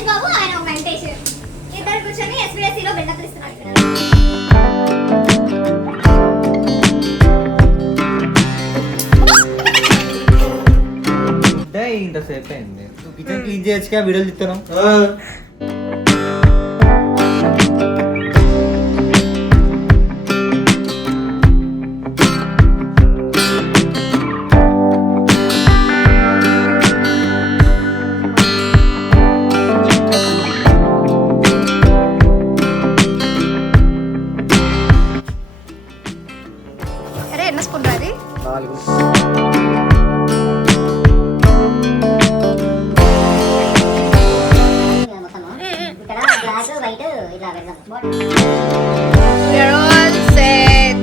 మహేష్ బాబు ఆయన ఒక వెంకటేష్ ఇద్దరు కూర్చొని ఎస్బీఎస్సీ లో బిల్డప్ ఇస్తున్నారు. ఇంతసేపు అయింది కిచెన్ క్లీన్ చేయొచ్చుగా వీడియోలు తీస్తాను. అరే ఎన్న స్పూన్ అది 4 We're all set.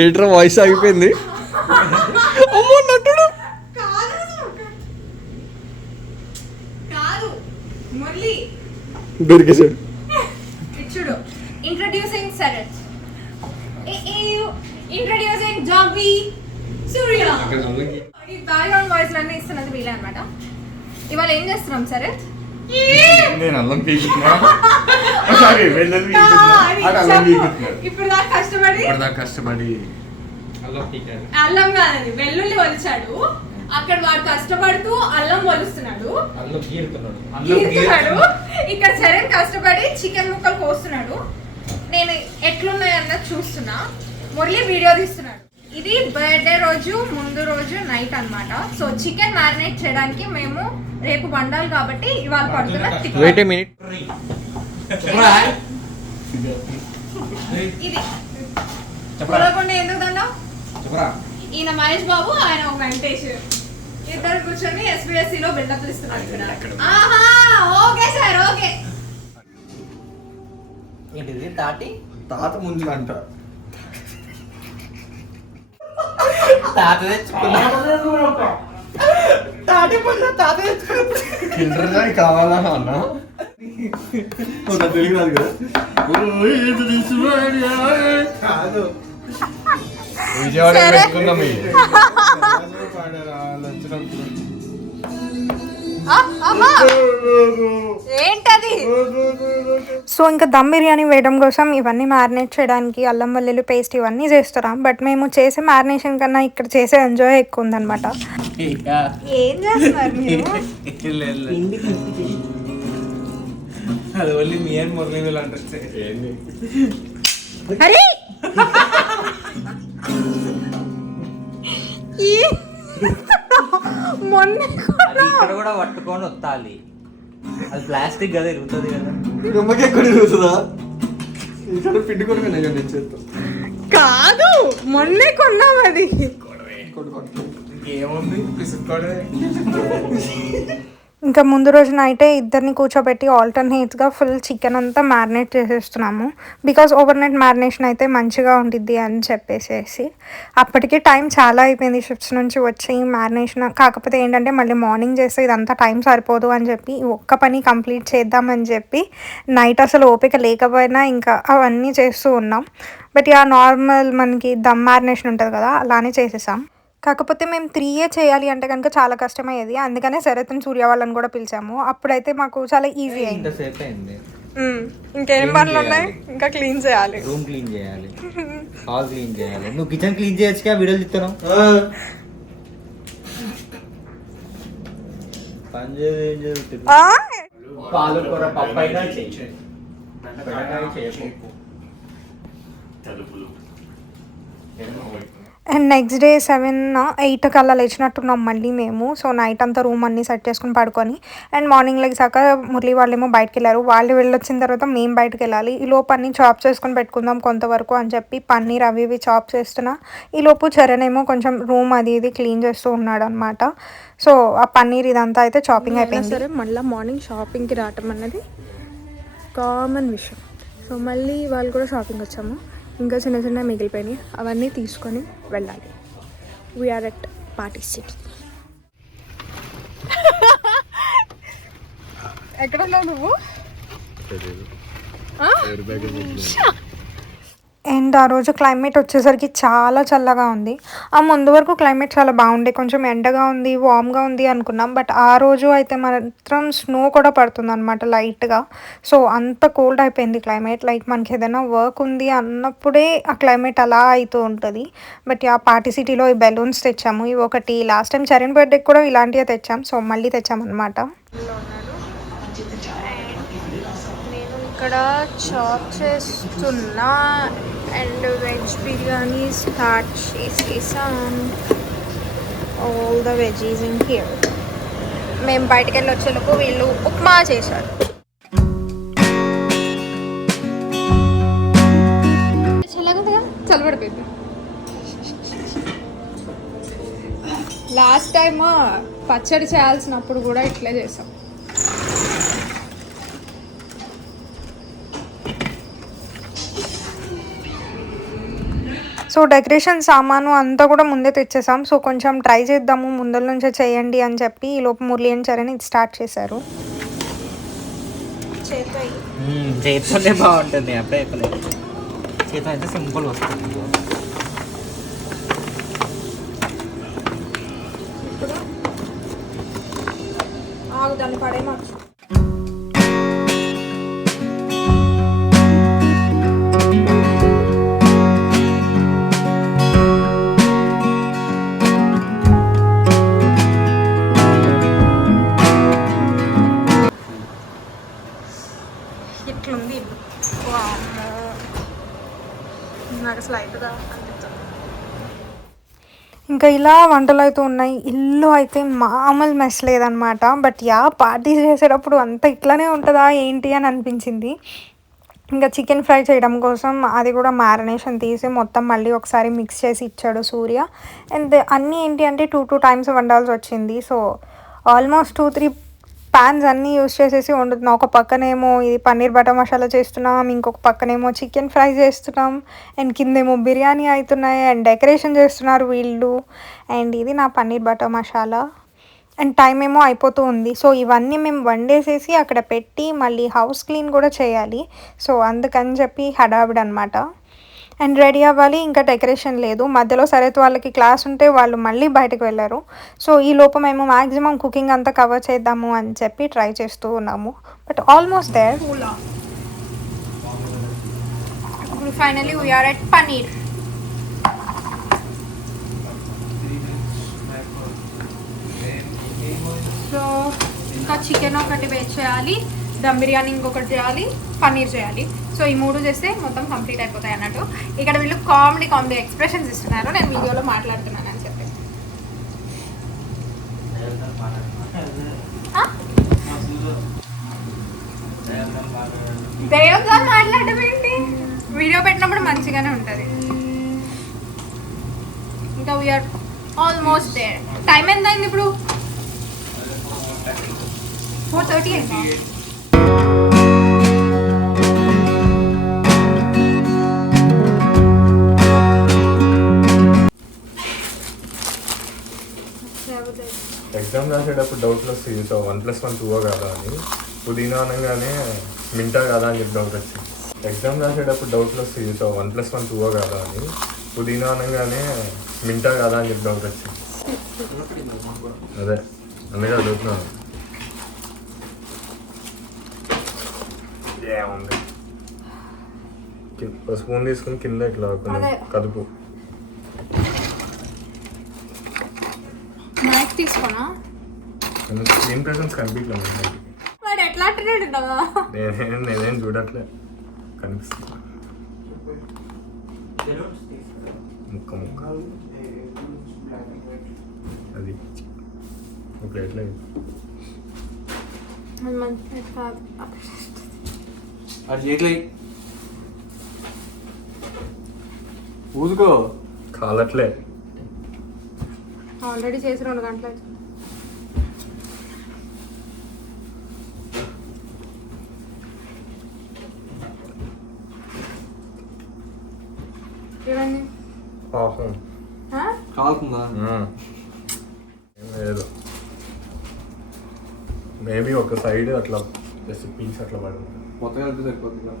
ఏంట్రా వాయిస్ ఆగిపోయింది. అమ్మో నటుడు దొరికేసాడు. చూడు ఇంట్రడ్యూసింగ్ శరత్, ఇంట్రడ్యూసింగ్ జాబీ, సూర్య. ఈ బ్యాక్గ్రౌండ్ వాయిస్ అన్ని ఇస్తున్నది వీలే అన్నమాట. ఇవాళ ఏం చేస్తున్నాం శరత్? నేను అల్లం పీకుతున్నా. సారీ వెల్లుల్లి పీకుతున్నా. ఇప్పుడు దాకా కష్టపడి అల్లం కాదండి వెల్లుల్లి ఒలిచాడు. అక్కడ వాడు కష్టపడుతూ అల్లం ఒలుస్తున్నాడు, గీరుతున్నాడు. ఇక్కడ శరణ్ కష్టపడి చికెన్ ముక్కలు కోస్తున్నాడు. నేను ఎట్లున్నాయన్నది చూస్తున్నా. మురళి వీడియో తీస్తున్నాడు. ఇది బర్త్డే రోజు ముందు రోజు నైట్ అన్నమాట. సో చికెన్ మ్యారినేట్ చేయడానికి మేము రేపు వండాలి కాబట్టి ఇవాళ పడుతున్న ఇది చూడకుండా ఎందుకు దండం. ఈయన మహేష్ బాబు ఆయన ఒక వెంకటేష్ ఇద్దరు కూర్చొని ఎస్బీఎస్సీ లో బిల్డప్ ఇస్తున్నారు. ఆహా ఓకే సార్ ఓకే. ఏంటిది తాత ముందు అంట తాత తెచ్చుకున్నా కిండర్ కావాలా అన్న తెలియదు కదా. విజయవాడ పెట్టుకున్నాం. ఏంటది? సో ఇంకా దమ్ బిర్యానీ వేయడం కోసం ఇవన్నీ మ్యారినేట్ చేయడానికి అల్లం వెల్లుల్లి పేస్ట్ ఇవన్నీ చేస్తారా. బట్ మేము చేసే మ్యారినేషన్ కన్నా ఇక్కడ చేసే ఎంజాయ్ ఎక్కువ ఉందన్నమాట. ఏం చేస్తున్నారు మీరు? అది ఓన్లీ మీ అండ్ మురళి వీళ్ళు అంటారు. అరే మొన్న ఇక్కడ కూడా పట్టుకొని వస్తాలి. అది ప్లాస్టిక్ కదా ఇరుగుతుంది కదా. రొమ్మకి ఎక్కడ ఇరుగుతుందా? ఇక్కడ పిండి కూడా చేస్తాం కాదు మొన్నే కొన్నాం అది. ఏముంది పిసుక్కోవడమే. ఇంకా ముందు రోజు నైటే ఇద్దరిని కూర్చోబెట్టి ఆల్టర్నేట్స్గా ఫుల్ చికెన్ అంతా మ్యారినేట్ చేసేస్తున్నాము. బికాజ్ ఓవర్ నైట్ మ్యారినేషన్ అయితే మంచిగా ఉంటుంది అని చెప్పేసి అప్పటికి టైం చాలా అయిపోయింది షిఫ్ట్స్ నుంచి వచ్చి మ్యారినేషన్. కాకపోతే ఏంటంటే మళ్ళీ మార్నింగ్ చేస్తే ఇదంతా టైం సరిపోదు అని చెప్పి ఒక్క పని కంప్లీట్ చేద్దామని చెప్పి నైట్ అసలు ఓపిక లేకపోయినా ఇంకా అవన్నీ చేస్తూ ఉన్నాం. బట్ ఇక నార్మల్ మనకి దమ్ మ్యారినేషన్ ఉంటుంది కదా అలానే చేసేసాం. కాకపోతే మేము 3 చేయాలి అంటే కనుక చాలా కష్టమయ్యేది. అందుకనే శరత్ని సూర్య వాళ్ళని కూడా పిలిచాము. అప్పుడైతే మాకు చాలా ఈజీ అయింది. ఇంతసేపు అయింది. ఇంకేం పనులు ఉన్నాయి? ఇంకా క్లీన్ చేయాలి, రూమ్ క్లీన్ చేయాలి, హాల్ క్లీన్ చేయాలి. నువ్వు కిచెన్ క్లీన్ చేయొచ్చుగా వీడియోలు తీస్తాను. పని చేయదు. పాలకూర పప్పు అయినా చేయకు. అండ్ నెక్స్ట్ డే 7, 8 కల్లా లేచినట్టున్నాం మళ్ళీ మేము. సో నైట్ అంతా రూమ్ అన్నీ సెట్ చేసుకుని పడుకొని అండ్ మార్నింగ్ లేచాక మురళి వాళ్ళేమో బయటకు వెళ్ళారు. వాళ్ళు వెళ్ళొచ్చిన తర్వాత మేము బయటకు వెళ్ళాలి. ఈ లోపు అన్నీ చాప్ చేసుకొని పెట్టుకుందాం కొంతవరకు అని చెప్పి పన్నీర్ అవి ఇవి చాప్ చేస్తున్నా. ఈ లోపు చరణ్ ఏమో కొంచెం రూమ్ అది ఇది క్లీన్ చేస్తూ ఉన్నాడు అనమాట. సో ఆ పన్నీర్ ఇదంతా అయితే చాపింగ్ అయిపోయింది. సరే మళ్ళీ మార్నింగ్ షాపింగ్కి రావటం అన్నది కామన్ విషయం. సో మళ్ళీ వాళ్ళు కూడా షాపింగ్ వచ్చాము. ఇంకా చిన్న చిన్న మిగిలిపోయినాయి, అవన్నీ తీసుకొని వెళ్ళాలి. We are at party city. ఎక్కడ ఉన్నావు నువ్వు? అండ్ ఆ రోజు క్లైమేట్ వచ్చేసరికి చాలా చల్లగా ఉంది. ఆ ముందు వరకు క్లైమేట్ చాలా బాగుండే, కొంచెం ఎండగా ఉంది, వామ్గా ఉంది అనుకున్నాం. బట్ ఆ రోజు అయితే మాత్రం స్నో కూడా పడుతుంది అనమాట లైట్గా. సో అంత కోల్డ్ అయిపోయింది క్లైమేట్. లైక్ మనకి ఏదైనా వర్క్ ఉంది అన్నప్పుడే ఆ క్లైమేట్ అలా అవుతూ ఉంటుంది. బట్ ఆ పార్టీ సిటీలో ఈ బెలూన్స్ తెచ్చాము. ఇవి ఒకటి లాస్ట్ టైం చరణ్ బర్త్డేకి కూడా ఇలాంటివే తెచ్చాం. సో మళ్ళీ తెచ్చామన్నమాట. నేను ఇక్కడ చాప్ చేస్తున్నా అండ్ వెజ్ బిర్యానీ స్టార్ట్ చేసేసాను. All the veggies in here. మేము బయటకు వెళ్ళి వచ్చేలోపు వీళ్ళు ఉప్మా చేశారు. చల్లబడిపోయింది. లాస్ట్ టైం పచ్చడి చేయాల్సినప్పుడు కూడా ఇట్లే చేసాం. సో డెకరేషన్ సామాను అంతా కూడా ముందే తెచ్చేసాం. సో కొంచెం ట్రై చేద్దాము, ముందల నుంచే చేయండి అని చెప్పి ఈ లోపు మురళి అని చరణ్ ఇది స్టార్ట్ చేశారు. చేతితోనే బాగుంటుంది, అప్పుడే అయిపోలేదు. చేతి అయితే సింపుల్ వస్తుంది. దాన్ని పడే మాకు ఇట్లుంది. నాకు అసలు అవుతుందా అనిపిస్తుంది. ఇంకా ఇలా వంటలు అయితే ఉన్నాయి. ఇల్లు అయితే మామూలు మెస్ లేదనమాట. బట్ పార్టీ చేసేటప్పుడు అంతా ఇట్లానే ఉంటుందా ఏంటి అని అనిపించింది. ఇంకా చికెన్ ఫ్రై చేయడం కోసం అది కూడా మ్యారినేషన్ తీసి మొత్తం మళ్ళీ ఒకసారి మిక్స్ చేసి ఇచ్చాడు సూర్య. అండ్ అన్నీ ఏంటి అంటే 2 times వండాల్సి వచ్చింది. సో ఆల్మోస్ట్ 2-3 ప్యాన్స్ అన్నీ యూస్ చేసేసి వండుతున్నాం. ఒక పక్కనేమో ఇది పన్నీర్ బటర్ మసాలా చేస్తున్నాం, ఇంకొక పక్కనేమో చికెన్ ఫ్రై చేస్తున్నాం, అండ్ కిందేమో బిర్యానీ అవుతున్నాయి, అండ్ డెకరేషన్ చేస్తున్నారు వీళ్ళు. అండ్ ఇది నా paneer butter masala. And time ఏమో అయిపోతూ ఉంది. సో ఇవన్నీ మేము వండేసేసి అక్కడ పెట్టి మళ్ళీ హౌస్ క్లీన్ కూడా చేయాలి. సో అందుకని చెప్పి హడావిడి అనమాట. అండ్ రెడీ అవ్వాలి. ఇంకా డెకరేషన్ లేదు. మధ్యలో సరేత్ వాళ్ళకి క్లాస్ ఉంటే వాళ్ళు మళ్ళీ బయటకు వెళ్ళారు. సో ఈ లోపు మేము మ్యాక్సిమం కుకింగ్ అంతా కవర్ చేద్దాము అని చెప్పి ట్రై చేస్తూ ఉన్నాము. But almost there. ఇప్పుడు finally we're at paneer. So ఇంకా చికెన్ ఒకటి వేస్ట్ చేయాలి, దమ్ బిర్యానీ ఇంకొకటి చేయాలి, పన్నీర్ చేయాలి. సో ఈ 3 చేస్తే మొత్తం కంప్లీట్ అయిపోతాయి అన్నట్టు. ఇక్కడ వీళ్ళు కామెడీ ఎక్స్ప్రెషన్స్ ఇస్తున్నారు, నేను వీడియోలో మాట్లాడుతున్నాను అని చెప్పి. దయ్యంగా మాట్లాడడం ఏంటి? వీడియో పెట్టినప్పుడు మంచిగానే ఉంటుంది. ఇంకా వీఆర్ ఆల్మోస్ట్ దేర్. టైం ఎంత అయింది ఇప్పుడు? 4:30 అయింది. ఎగ్జామ్ రాసేటప్పుడు డౌట్లు వస్తాయి. సో 1+1 2 కాదా అని, పుదీనా అనగానే మింటా కాదా అని చెప్పి డౌట్ వచ్చింది. ఎగ్జామ్ రాసేటప్పుడు డౌట్లు వస్తాయి. సో 1+1 2 కాదా అని, పుదీనా అనగానే మింటా కాదా అని చెప్పి డౌట్ వచ్చింది. అదే అందుకే అడుగుతున్నాను. ఏముంది, స్పూన్ తీసుకుని కింద ఇట్లా కదుపు. నైఫ్ తీసుకోనా? స్క్రీన్ ప్రెసెన్స్ కనిపించలేదు. వాడు ఎట్లా అంటున్నాడు? నేనేం చూడట్లే, కనిపిస్తుంది ముక్క ముక్క. అది ప్లేట్లో ఊసుకో కాలట్లే. ఆల్రెడీ చేసి 2 గంటలు. ఏమైంది? కాలుతుందా? లేదు, మేబీ ఒక సైడ్ అట్లా జస్ట్ పీస్ అట్లా పడదు. మొత్తం కలిపి సరిపోతుంది కదా.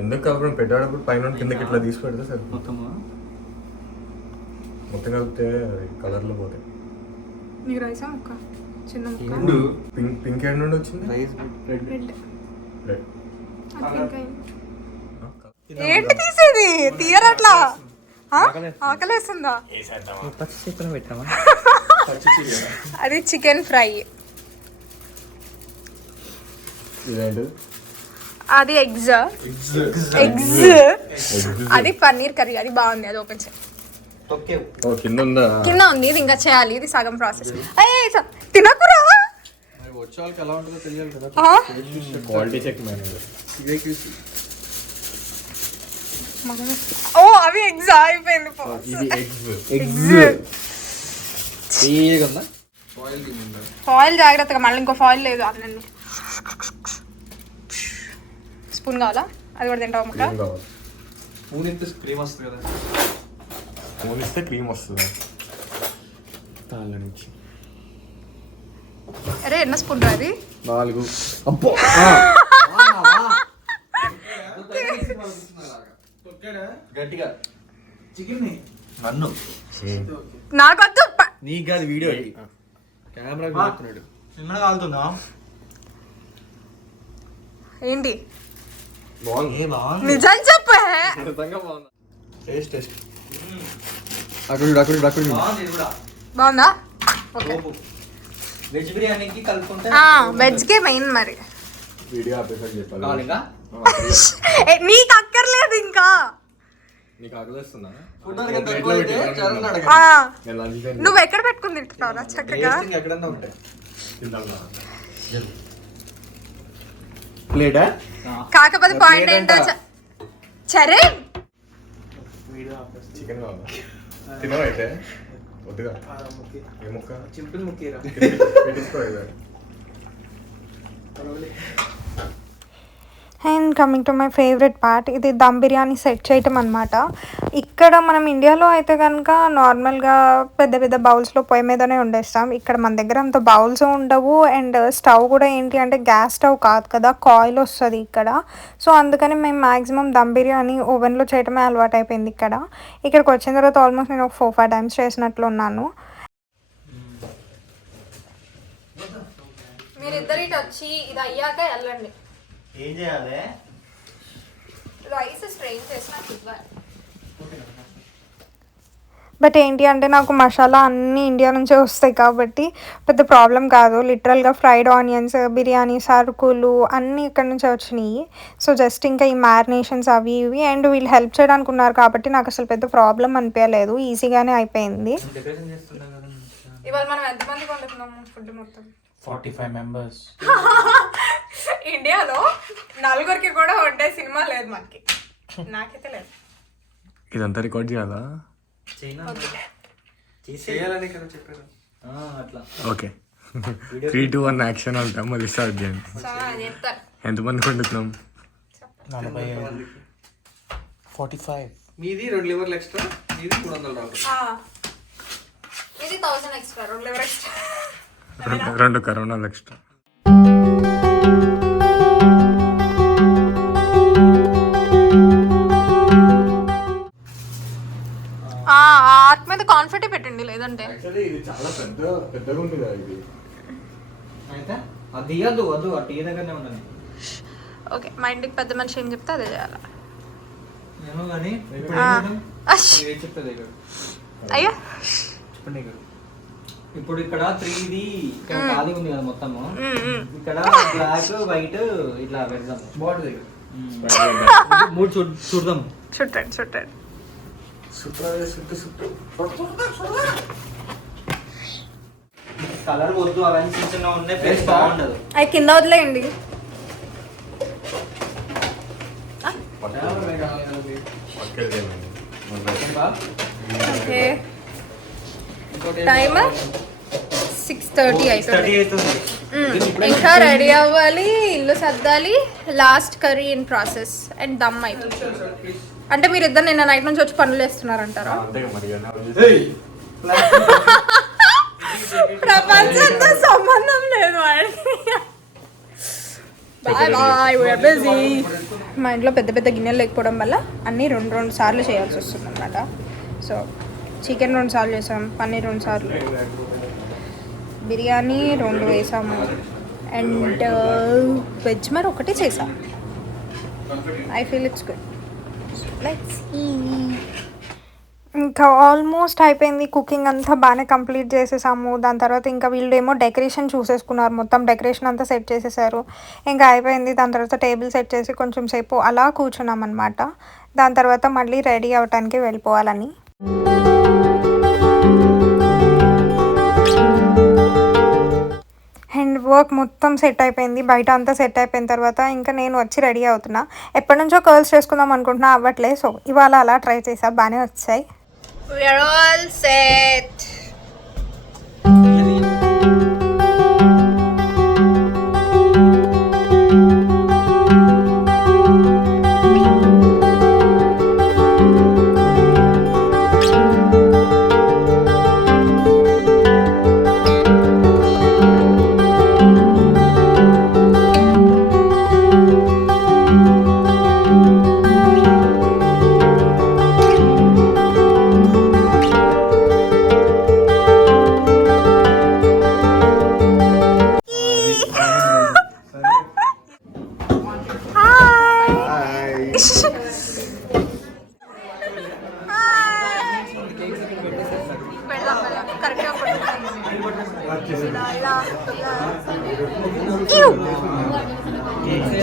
ఎందుకు కలపడం పెట్టేటప్పుడు పైన కిందకి ఇట్లా తీసి పెడితే సరిపోతుంది. మొత్తమా మొత్తం కలిపితే కలర్లో పోతాయి. నీకు రైసా ముక్క చిన్న ముక్క రెండు పింక్ పింక్ ఏడు నుండి వచ్చింది. Rice red red red. ఏంటి తీసేది తీయరు అట్లా ఆకలేస్తుందా? పచ్చి చికెన్ పెట్టామా? అది చికెన్ ఫ్రై, ఇదేంటి? అది ఎగ్స్, అది పన్నీర్ కర్రీ. అది బాగుంది, అది ఓపెన్ చేయి. ఓ కింద ఉందా? కింద ఉంది, ఇది ఇంకా చేయాలి. ఇది సగం ప్రాసెస్. తినకురా, వచ్చే వాళ్ళకి ఎలా ఉంటుందో తెలియాలి కదా. Quality check manager. ఇదే చూసి ఓ అవి ఎగ్స్ అయిపోయింది. ఇది ఎగ్స్. తీయగా ఫాయిల్ తీయండి. ఫాయిల్ జాగ్రత్తగా, మళ్ళీ ఇంకో ఫాయిల్ లేదు. అన్నీ స్పూన్ కావాలా? అది కూడా తింటావు ముక్క? క్రీమ్ కావాలి. స్పూన్ ఇంత క్రీమ్ వస్తుంది కదా. స్పూన్ ఇస్తే క్రీమ్ వస్తుంది తాళ్ళ నుంచి. అరే ఎన్న స్పూన్ అది? 4. అబ్బో గట్టిగా చికెన్ నన్ను నాకొద్దు. నీకు కాదు వీడియో కెమెరా పెడుతున్నాడు. చిన్నగా కాలుతుందా? ఏంటి బాగుంది. నిజం చెప్పే. బాగుందా టేస్ట్ టేస్ట్ అక్కడ బాగుందా? ఓకే. వెజ్ బిర్యానీకి కలుపుకుంటే వెజ్కే మెయిన్ మరి. వీడియో ఆపేసాక చెప్పాలి. నీకు అక్కర్లేదు ఇంకా. నీకు ఆకలిస్తుందా? ఆ, నేను లంచ్ టైం నువ్వు ఎక్కడ పెట్టుకుని తింటున్నావురా చక్కగా? ఎక్కడన్నా ఉంటాయి. తిందాం. ప్లేటా కాకపోతే పాయింట్ ఏంటో సరే. చికెన్ కావాలా? తినవా అయితే? వద్దుగా. ఏ ముక్క? చింపుల్ ముక్కీరా. పెట్టించుకో ఇక. And coming to my favourite part, ఇది దమ్ బిర్యానీ సెట్ చేయటం అనమాట. ఇక్కడ మనం ఇండియాలో అయితే కనుక నార్మల్గా పెద్ద పెద్ద బౌల్స్లో పొయ్యి మీదనే వండేస్తాం. ఇక్కడ మన దగ్గర అంత బౌల్స్ ఉండవు. అండ్ స్టవ్ కూడా ఏంటి అంటే గ్యాస్ స్టవ్ కాదు కదా, కాయిల్ వస్తుంది ఇక్కడ. సో అందుకని మేము మ్యాక్సిమం దమ్ బిర్యానీ ఓవెన్లో చేయటమే అలవాటు అయిపోయింది ఇక్కడ. ఇక్కడికి వచ్చిన తర్వాత ఆల్మోస్ట్ నేను ఒక 4-5 టైమ్స్ చేసినట్లు ఉన్నాను. మీరిద్దరు ఇటు వచ్చి ఇది అయ్యాక వెళ్ళండి. ఏం చేయాలి? రైస్ స్ట్రెయిన్ చేసి నాకు ఇవ్వాలి. బట్ ఏంటి అంటే నాకు మసాలా అన్నీ ఇండియా నుంచే వస్తాయి కాబట్టి పెద్ద ప్రాబ్లం కాదు. లిటరల్గా ఫ్రైడ్ ఆనియన్స్, బిర్యానీ సరుకులు అన్నీ ఇక్కడ నుంచే వచ్చినాయి. సో జస్ట్ ఇంకా ఈ మ్యారినేషన్స్ అవి ఇవి అండ్ వీళ్ళు హెల్ప్ చేయడానికి ఉన్నారు కాబట్టి నాకు అసలు పెద్ద ప్రాబ్లం అనిపించలేదు, ఈజీగానే అయిపోయింది. డెకరేషన్ చేస్తున్నాం కదా. ఇవాళ మనం ఎంతమంది వండుతున్నాము ఫుడ్ మొత్తం? 45 members. ఇండియాలో 4 కూడా వండే సినిమా లేదు మనకి. నాకైతే లేదు. ఇదంతా రికార్డ్ చేయాలా? చేయాలని కదా చెప్పారు. అట్లా ఓకే. 3, 2, 1 యాక్షన్ అంటాం. మళ్ళీ స్టార్ట్ చేయండి. చెప్తారు. ఎంతమందికి వండుతున్నాం? 45. మీది 2 లివర్లు ఎక్స్ట్రా, మీది $300. ఇది 1000 ఎక్స్ట్రా, 2 లివర్ ఎక్స్ట్రా, 2 కరోనాలు ఎక్స్ట్రా. ఆర్ట్ మీద కాన్ఫిడెంట్ పెట్టండి లేదంటే. ఇది చాలా పెద్దగా ఉంది కదా ఇది. అయితే అది తీయద్దు, వద్దు ఆ టీ దగ్గరనే ఉండని. ఓకే, మా ఇంటికి పెద్ద మనిషి ఏం చెప్తే అదే చేయాలి. ఏమో కానీ ఇప్పుడు ఏం చెప్తుంది ఇక్కడ? అయ్యా చెప్పండి. ఇప్పుడు ఇక్కడ 3D ఇక్కడ ఖాళీ ఉంది కదా మొత్తము. ఇక్కడ బ్లాక్ వైట్ ఇట్లా పెడదాం. బాగుంటుంది. 3 చూద్దాం. చుట్టండి. కలర్ వద్దు, అవన్నీ చిన్న చిన్న ఉన్నాయి, ప్లేస్ బాగుండదు. అవి కింద వదిలేయండి. ఓకే, టైమ్ 6:30 అవుతుంది. ఇంకా రెడీ అవ్వాలి, ఇల్లు సర్దాలి, last curry in process and dum అయిపోతుంది. అంటే మీరు ఇద్దరు నిన్న నైట్ నుంచి వచ్చి పనులు వేస్తున్నారంటారా? ప్రపంచంతో సంబంధం లేదు వాడికి. Bye bye, we are busy. మా ఇంట్లో పెద్ద పెద్ద గిన్నెలు లేకపోవడం వల్ల అన్నీ రెండు సార్లు చేయాల్సి వస్తుంది అనమాట. సో చికెన్ 2 సార్లు చేసాం, పన్నీర్ 2 సార్లు, బిర్యానీ 2 వేసాము, అండ్ వెజ్ మరి 1 చేసాం. I feel it's good. Let's ఇంకా ఆల్మోస్ట్ అయిపోయింది. కుకింగ్ అంతా బాగానే కంప్లీట్ చేసేసాము. దాని తర్వాత ఇంకా వీళ్ళేమో డెకరేషన్ చూసేసుకున్నారు, మొత్తం డెకరేషన్ అంతా సెట్ చేసేసారు. ఇంకా అయిపోయింది. దాని తర్వాత టేబుల్ సెట్ చేసి కొంచెం సేపు అలా కూర్చున్నాం అనమాట. దాని తర్వాత మళ్ళీ రెడీ అవ్వటానికి వెళ్ళిపోవాలని. అండ్ వర్క్ మొత్తం సెట్ అయిపోయింది, బయట అంతా సెట్ అయిపోయిన తర్వాత ఇంకా నేను వచ్చి రెడీ అవుతున్నా. ఎప్పటి నుంచో కర్ల్స్ చేసుకుందాం అనుకుంటున్నా, అవ్వట్లే. సో ఇవాళ అలా ట్రై చేసా, బాగానే వచ్చాయి. We are all set.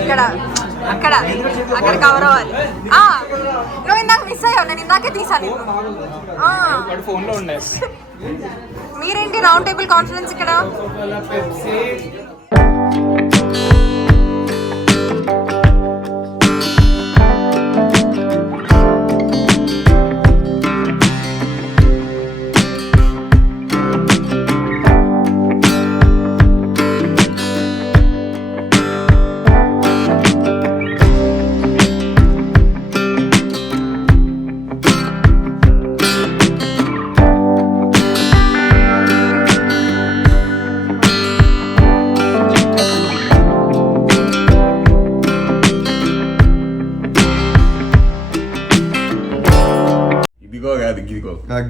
ఇక్కడ అక్కడ అక్కడ కవర్ అవ్వాలి. నువ్వు ఇందాక మిస్ అయ్యావు, నేను ఇందాకే తీసాను. మీరేంటి రౌండ్ టేబుల్ కాన్ఫరెన్స్ ఇక్కడ?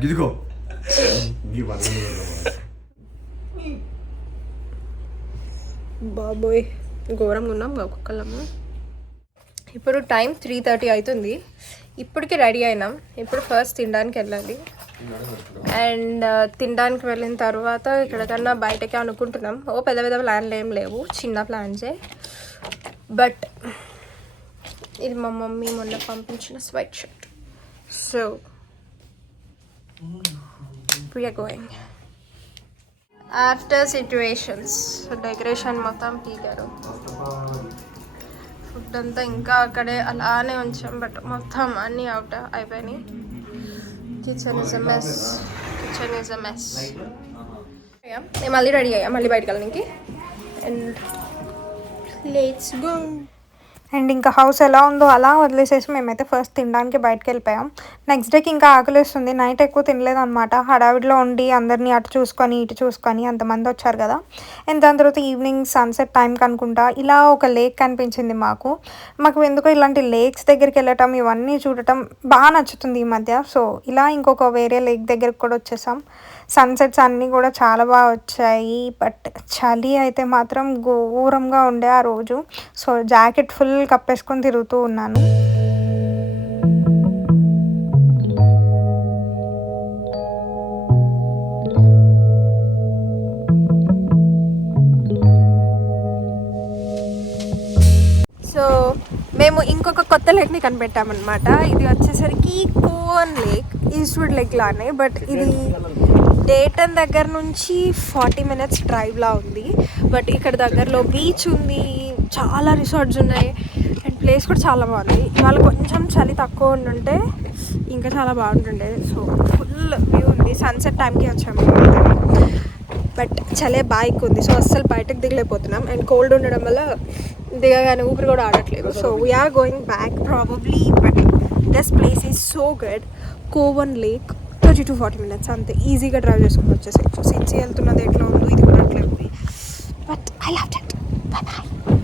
గిదిగో బాబోయ్, ఘోరంగా ఉన్నాం ఒక్కొక్కళ్ళము. ఇప్పుడు టైం 3:30 అవుతుంది. ఇప్పటికి రెడీ అయినాం. ఇప్పుడు ఫస్ట్ తినడానికి వెళ్ళాలి. అండ్ తినడానికి వెళ్ళిన తర్వాత ఎక్కడికన్నా బయటకి అనుకుంటున్నాం. పెద్ద పెద్ద ప్లాన్లు ఏం లేవు, చిన్న ప్లాన్సే. బట్ ఇది మా మమ్మీ మొన్న పంపించిన sweat shirt. So we are going. After situations, so decoration మొత్తం పీకారు. ఫుడ్ అంతా ఇంకా అక్కడే అలానే ఉంచాం, బట్ మొత్తం అన్నీ అవుట్ అయిపోయినాయి. Kitchen is a mess. నేను మళ్ళీ రెడీ అయ్యా, మళ్ళీ బయటకు వెళ్ళడానికి. And let's go. అండ్ ఇంకా హౌస్ ఎలా ఉందో అలా వదిలేసేసి మేమైతే ఫస్ట్ తినడానికి బయటకు వెళ్ళిపోయాం. నెక్స్ట్ డేకి ఇంకా ఆకలిస్తుంది. నైట్ ఎక్కువ తినలేదన్నమాట. హడావిడిలో ఉండి అందరినీ అటు చూసుకొని ఇటు చూసుకొని అంతమంది వచ్చారు కదా. అండ్ దాని తర్వాత ఈవినింగ్ సన్సెట్ టైంకి అనుకుంటా ఇలా ఒక లేక్ కనిపించింది మాకు ఎందుకో ఇలాంటి లేక్స్ దగ్గరికి వెళ్ళటం, ఇవన్నీ చూడటం బాగా నచ్చుతుంది ఈ మధ్య. సో ఇలా ఇంకొక వేరే లేక్ దగ్గరికి కూడా వచ్చేసాం. సన్సెట్స్ అన్నీ కూడా చాలా బాగా వచ్చాయి. బట్ చలి అయితే మాత్రం ఘోరంగా ఉండే ఆ రోజు. సో జాకెట్ ఫుల్ కప్పేసుకొని తిరుగుతూ ఉన్నాను. సో మేము ఇంకొక కొత్త లేక్ని కనిపెట్టామన్నమాట. ఇది వచ్చేసరికి కోవన్ లేక్, ఈస్ట్వుడ్ లేక్ లానే. బట్ ఇది డేటన్ దగ్గర నుంచి 40 minutes డ్రైవ్లా ఉంది. బట్ ఇక్కడ దగ్గరలో బీచ్ ఉంది, చాలా రిసార్ట్స్ ఉన్నాయి, అండ్ ప్లేస్ కూడా చాలా బాగుంది. ఇవాళ కొంచెం చలి తక్కువ ఉండుంటే ఇంకా చాలా బాగుంటుండే. సో ఫుల్ వ్యూ ఉంది. సన్సెట్ టైంకి వచ్చాము, బట్ చలే బాగా ఎక్కువ ఉంది. సో అస్సలు బయటకు దిగలేకపోతున్నాం. అండ్ కోల్డ్ ఉండడం వల్ల దిగగానే ఊపిరి కూడా ఆడట్లేదు. So we're going back probably. But this place is so good. Kovan lake 30 to 40 minutes అంతే, ఈజీగా డ్రైవ్ చేసుకుని వచ్చేసేయచ్చు. సిన్సి వెళ్తున్నది ఎట్లా ఉందో ఇది కూడా అట్లే ఉంది. But I love it.